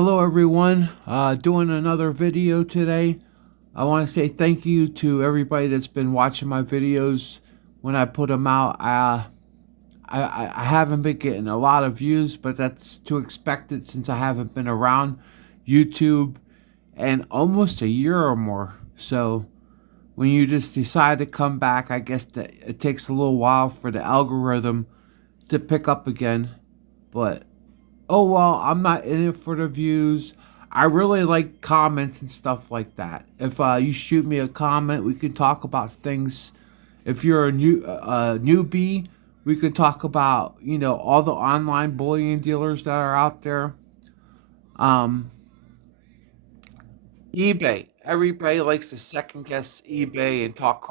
Hello everyone, doing another video today. I want to say thank you to everybody that's been watching my videos when I put them out. I haven't been getting a lot of views, but that's to expect it since I haven't been around YouTube in almost a year or more. So when you just decide to come back, I guess that it takes a little while for the algorithm to pick up again. But oh well, I'm not in it for the views. I really like comments and stuff like that. If you shoot me a comment, we can talk about things. If you're a newbie, we can talk about all the online bullion dealers that are out there. Um, eBay. Everybody likes to second guess eBay and talk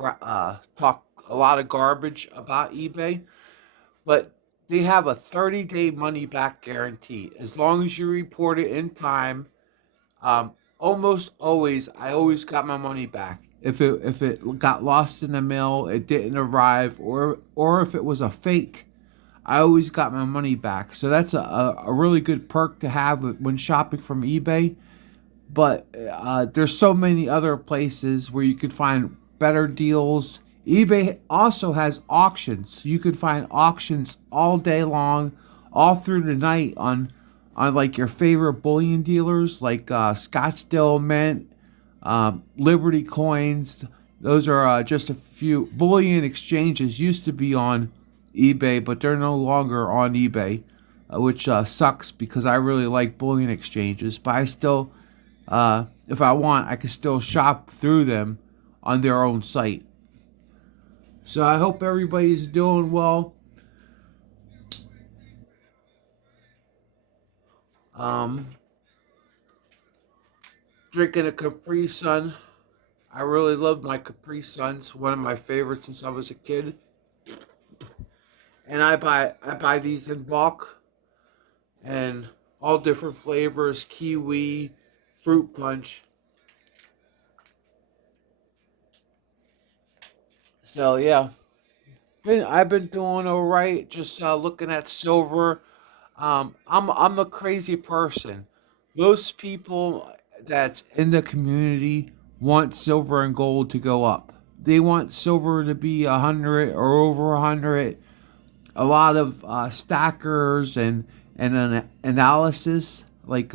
a lot of garbage about eBay, but they have a 30-day money back guarantee. As long as you report it in time, almost always, I always got my money back. If it got lost in the mail, it didn't arrive, or if it was a fake, I always got my money back. So that's a really good perk to have when shopping from eBay. But there's so many other places where you could find better deals. eBay also has auctions. You could find auctions all day long, all through the night on like your favorite bullion dealers like Scottsdale Mint, Liberty Coins. Those are just a few bullion exchanges used to be on eBay, but they're no longer on eBay, which sucks because I really like bullion exchanges. But I still if I want, I can still shop through them on their own site. So I hope everybody's doing well. Um, Drinking a Capri Sun. I really love my Capri Suns. One of my favorites since I was a kid. And I buy these in bulk and all different flavors: kiwi, fruit punch. So yeah, I've been doing all right. Just looking at silver. I'm a crazy person. Most people that's in the community want silver and gold to go up. They want silver to be 100 or over 100. A lot of stackers and an analysis like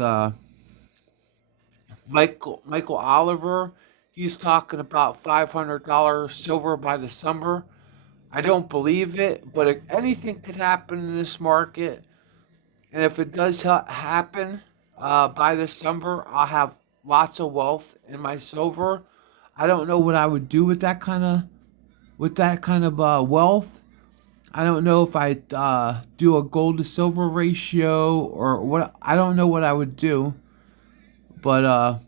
Michael Oliver. He's talking about $500 silver by December. I don't believe it, but anything could happen in this market. And if it does happen by December, I'll have lots of wealth in my silver. I don't know what I would do with that kind of wealth. I don't know if I'd do a gold to silver ratio or what. I don't know what I would do, but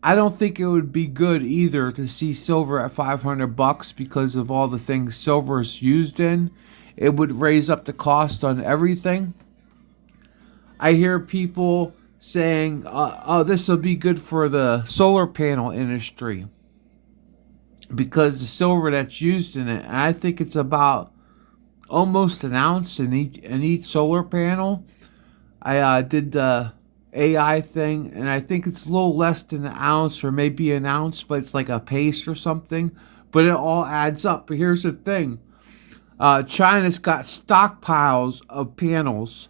I don't think it would be good either to see silver at $500 because of all the things silver is used in. It would raise up the cost on everything. I hear people saying, "Oh, this will be good for the solar panel industry because the silver that's used in it." And I think it's about almost an ounce in each solar panel. I did the AI thing, and I think it's a little less than an ounce or maybe an ounce, but it's like a paste or something. But it all adds up. But here's the thing: China's got stockpiles of panels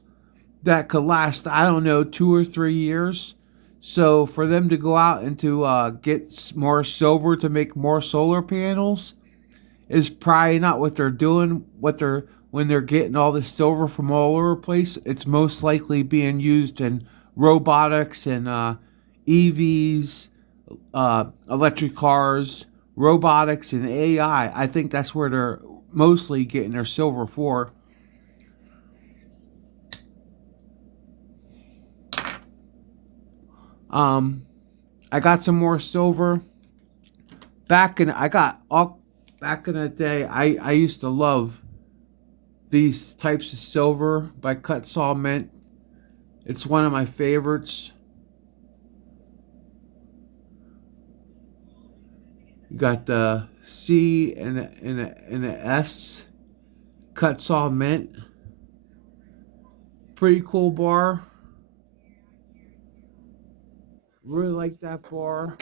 that could last, I don't know, 2 or 3 years. So for them to go out and to get more silver to make more solar panels is probably not what they're doing. When they're getting all this silver from all over the place, it's most likely being used in robotics and EVs, electric cars, robotics and AI. I think that's where they're mostly getting their silver for. Um, I got some more silver. Back in the day. I used to love these types of silver by Cut Saw Mint. It's one of my favorites. You got the C and the S. Cut Saw Mint. Pretty cool bar. Really like that bar.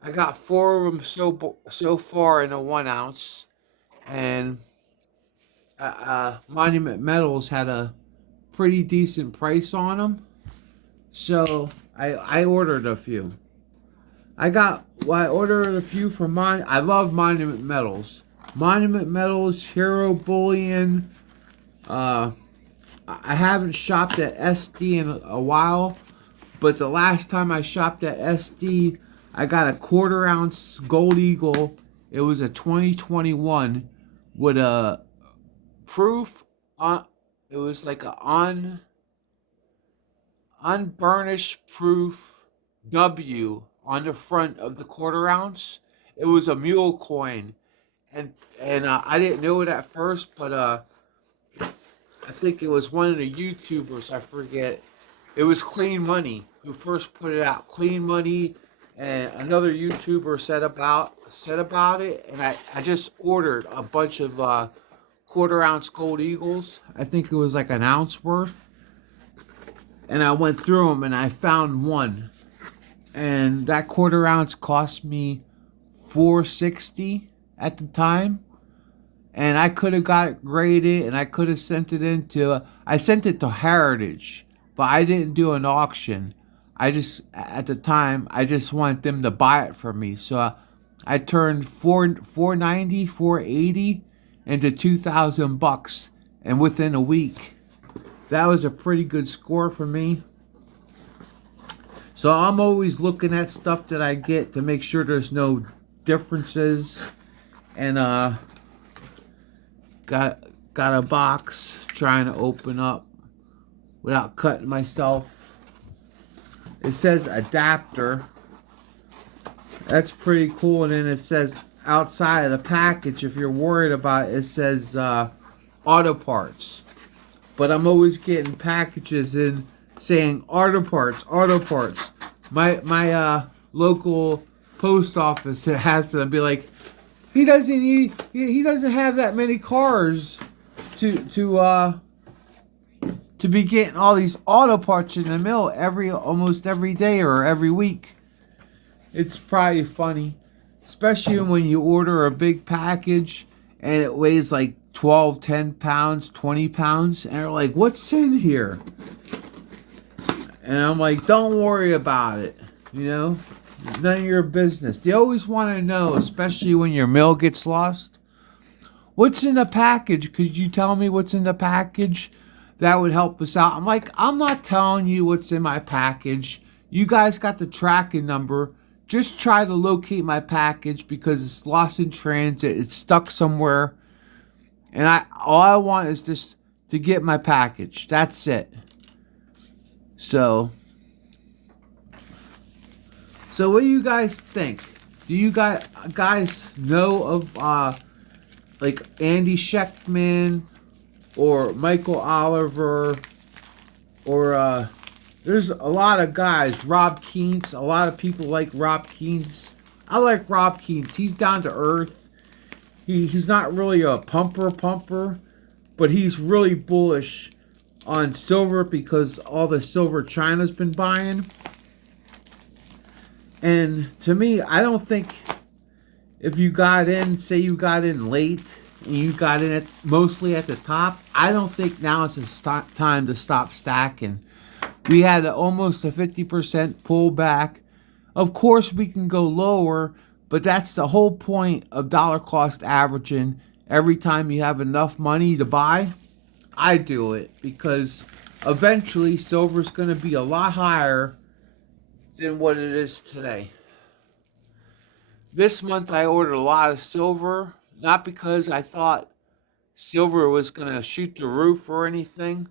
I got four of them so far in a 1 ounce, and Monument Metals had a pretty decent price on them, so I ordered a few. I ordered a few from I love Monument Metals. Monument Metals, Hero Bullion. Uh, I haven't shopped at SD in a while, but the last time I shopped at SD, I got a 1/4 ounce Gold Eagle. It was a 2021 with a proof on. It was like a unburnished proof W on the front of the 1/4 ounce. It was a mule coin, and I didn't know it at first, but I think it was one of the YouTubers, I forget. It was Clean Money who first put it out. Clean Money, and another YouTuber said about it, and I just ordered a bunch of 1/4 ounce Gold Eagles. I think it was like an ounce worth, and I went through them and I found one, and that 1/4 ounce cost me $4.60 at the time. And I could have got it graded, and I could have sent it I sent it to Heritage, but I didn't do an auction. At the time, I just wanted them to buy it for me. So I turned 490, 480 into $2,000, and within a week. That was a pretty good score for me. So I'm always looking at stuff that I get to make sure there's no differences. And got a box trying to open up without cutting myself. It says adapter. That's pretty cool. And then it says outside of the package, if you're worried about it, it says auto parts. But I'm always getting packages in saying auto parts, auto parts. My local post office has to be like, he doesn't have that many cars to be getting all these auto parts in the mail almost every day or every week. It's probably funny, especially when you order a big package and it weighs like 12, 10 pounds, 20 pounds, and they're like, what's in here? And I'm like, don't worry about it, you know? None of your business. They always want to know, especially when your mail gets lost. What's in the package? Could you tell me what's in the package? That would help us out. I'm like, I'm not telling you what's in my package. You guys got the tracking number. Just try to locate my package because it's lost in transit. It's stuck somewhere. And all I want is just to get my package. That's it. So what do you guys think? Do you guys know of like Andy Schechtman or Michael Oliver or there's a lot of guys, Rob Keynes. A lot of people like Rob Keynes. I like Rob Keynes. He's down to earth. He's not really a pumper, but he's really bullish on silver because all the silver China's been buying. And to me, I don't think if you got in, say you got in late, and you got in mostly at the top, I don't think now is the time to stop stacking. We had almost a 50% pullback. Of course, we can go lower, but that's the whole point of dollar cost averaging. Every time you have enough money to buy, I do it because eventually silver's going to be a lot higher than what it is today. This month I ordered a lot of silver, not because I thought silver was going to shoot the roof or anything,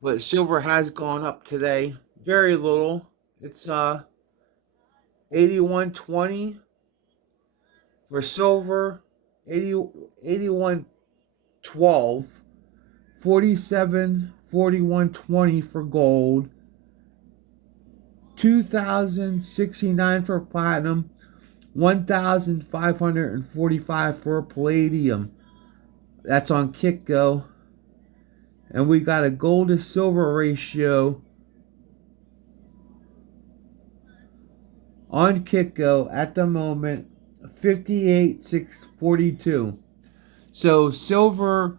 but silver has gone up today. Very little. It's 81.20 for silver, 81.12, 41.20 for gold, 2,069 for platinum, 1,545 for palladium. That's on Kitco. And we got a gold to silver ratio on Kitco at the moment, 58,642. So silver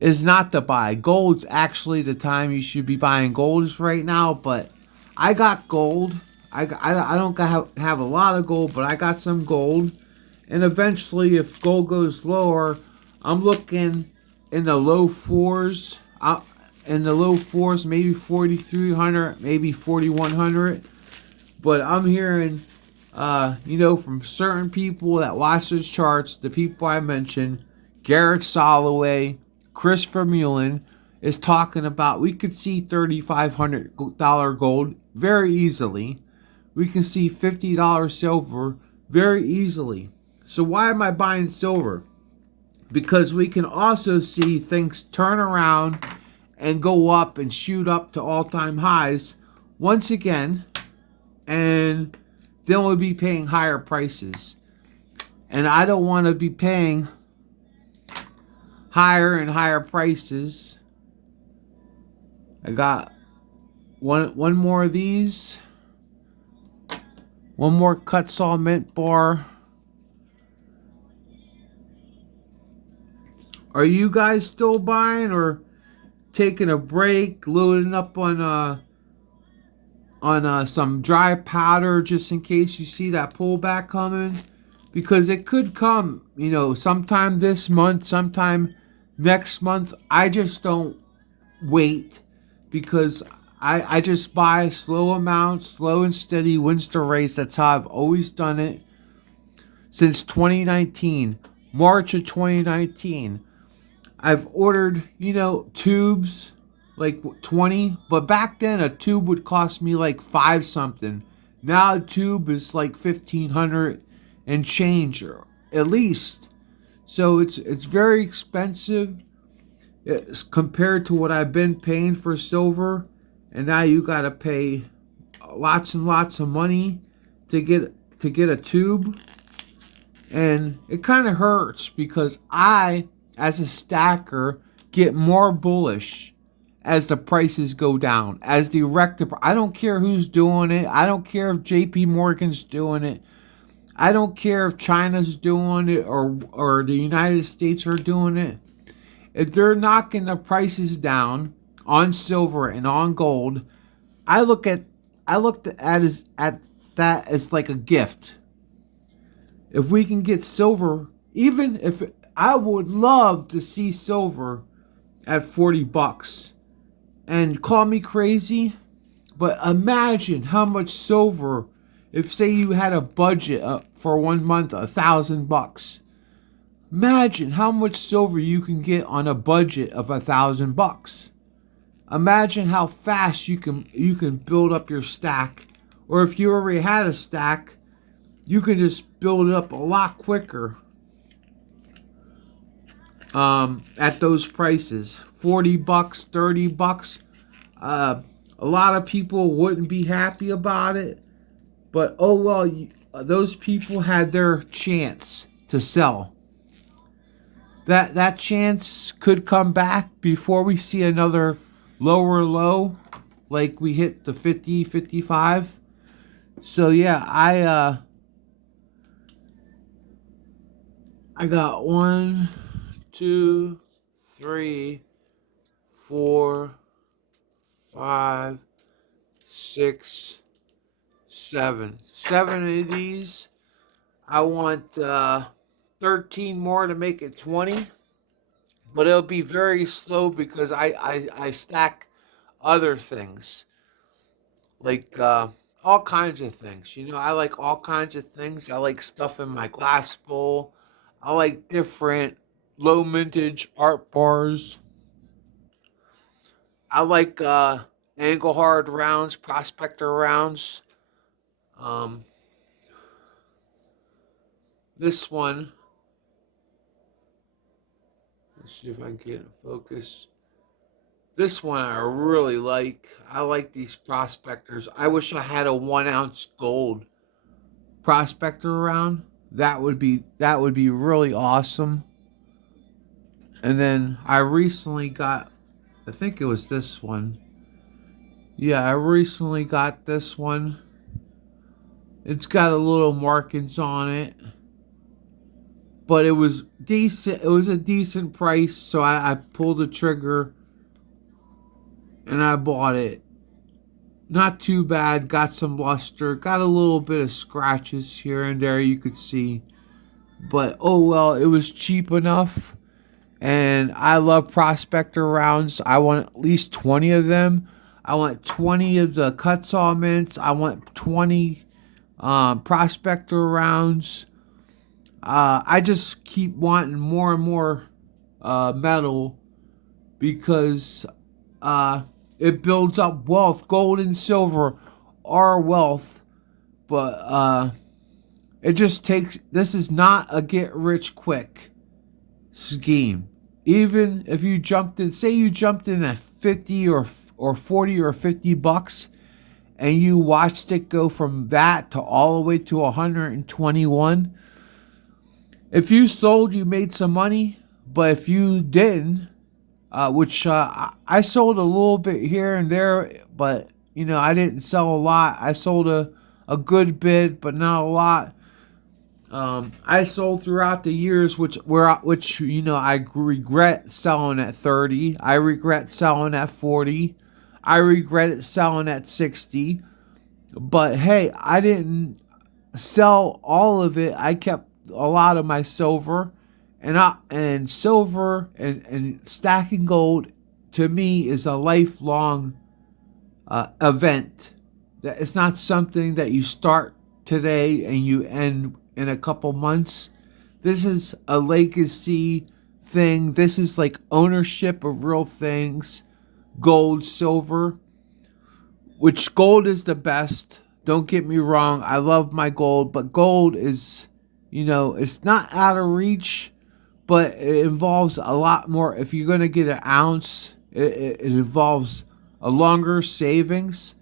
is not to buy. Gold's actually the time you should be buying gold is right now, but I got gold. I don't have a lot of gold, but I got some gold. And eventually, if gold goes lower, I'm looking in the low fours. In the low fours, maybe 4,300, maybe 4,100. But I'm hearing, from certain people that watch those charts, the people I mentioned, Garrett Soloway, Christopher Mullen, is talking about we could see $3,500 gold very easily. We can see $50 silver very easily. So why am I buying silver? Because we can also see things turn around and go up and shoot up to all-time highs once again, and then we'll be paying higher prices. And I don't want to be paying higher and higher prices. I got one more of these. One more cut saw mint bar. Are you guys still buying or taking a break, loading up on some dry powder just in case you see that pullback coming? Because it could come, sometime this month, sometime next month. I just don't wait because I just buy slow amounts, slow and steady, wins the race. That's how I've always done it since 2019, March of 2019. I've ordered, tubes, like 20, but back then a tube would cost me like 5 something. Now a tube is like 1,500 and change, or at least. So it's very expensive. It's compared to what I've been paying for silver, and now you gotta pay lots and lots of money to get a tube, and it kind of hurts because I, as a stacker, get more bullish as the prices go down. As the I don't care who's doing it. I don't care if JP Morgan's doing it. I don't care if China's doing it or the United States are doing it. If they're knocking the prices down on silver and on gold, I looked at that as like a gift. If we can get silver, even if I would love to see silver at $40. And call me crazy, but imagine how much silver, if say you had a budget for 1 month, $1,000. Imagine how much silver you can get on a budget of $1,000. Imagine how fast you can build up your stack, or if you already had a stack, you can just build it up a lot quicker. At those prices, $40, $30. A lot of people wouldn't be happy about it, but oh well, those people had their chance to sell. That chance could come back before we see another lower low, like we hit the 50, 55. So yeah, I got 1, 2, 3, 4, 5, 6, 7. 7 of these. I want 13 more to make it 20. But it'll be very slow because I stack other things. Like all kinds of things. I like all kinds of things. I like stuff in my glass bowl. I like different low mintage art bars. I like Engelhard rounds, prospector rounds. Um, this one, let's see if I can get it in focus. This one I really like. I like these prospectors. I wish I had a 1 ounce gold prospector round. That would be really awesome. And then I recently got, I think it was this one. Yeah, I recently got this one. It's got a little markings on it, but it was decent. It was a decent price, so I pulled the trigger and I bought it. Not too bad. Got some luster. Got a little bit of scratches here and there you could see. But oh well, it was cheap enough. And I love prospector rounds. I want at least 20 of them. I want 20 of the cut-saw mints. I want 20 prospector rounds. I just keep wanting more and more metal because it builds up wealth. Gold and silver are wealth, but it just takes. This is not a get rich quick scheme. Even if you jumped in, say you jumped in at 50 or 40 or $50, and you watched it go from that to all the way to 121. If you sold, you made some money, but if you didn't, which I sold a little bit here and there, but I didn't sell a lot. I sold a good bit, but not a lot. I sold throughout the years, which I regret selling at 30. I regret selling at 40. I regret it selling at 60. But hey, I didn't sell all of it. I kept a lot of my silver, and silver and stacking gold to me is a lifelong event. That it's not something that you start today and you end in a couple months. This is a legacy thing. This is like ownership of real things. Gold, silver, which gold is the best. Don't get me wrong. I love my gold, but gold is, it's not out of reach, but it involves a lot more. If you're going to get an ounce, it involves a longer savings.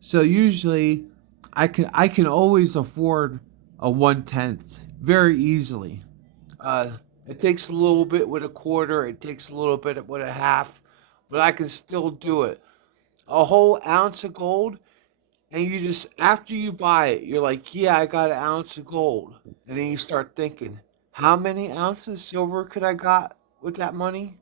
So usually I can always afford a 1/10 very easily. It takes a little bit with a quarter. It takes a little bit with a half, but I can still do it. A whole ounce of gold, and you just after you buy it, you're like, yeah, I got an ounce of gold, and then you start thinking, how many ounces of silver could I got with that money?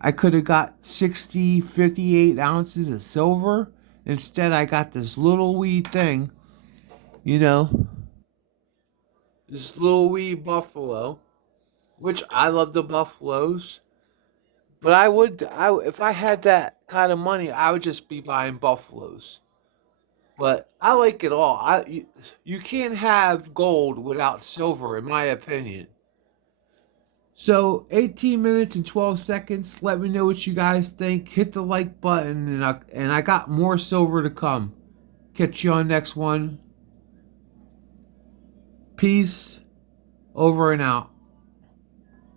I could have got 60, 58 ounces of silver. Instead, I got this little wee thing, you know, this little wee buffalo, which I love the buffaloes. But if I had that kind of money, I would just be buying buffaloes. But I like it all. You can't have gold without silver, in my opinion. So 18 minutes and 12 seconds. Let me know what you guys think. Hit the like button, and I got more silver to come. Catch you on next one. Peace. Over and out.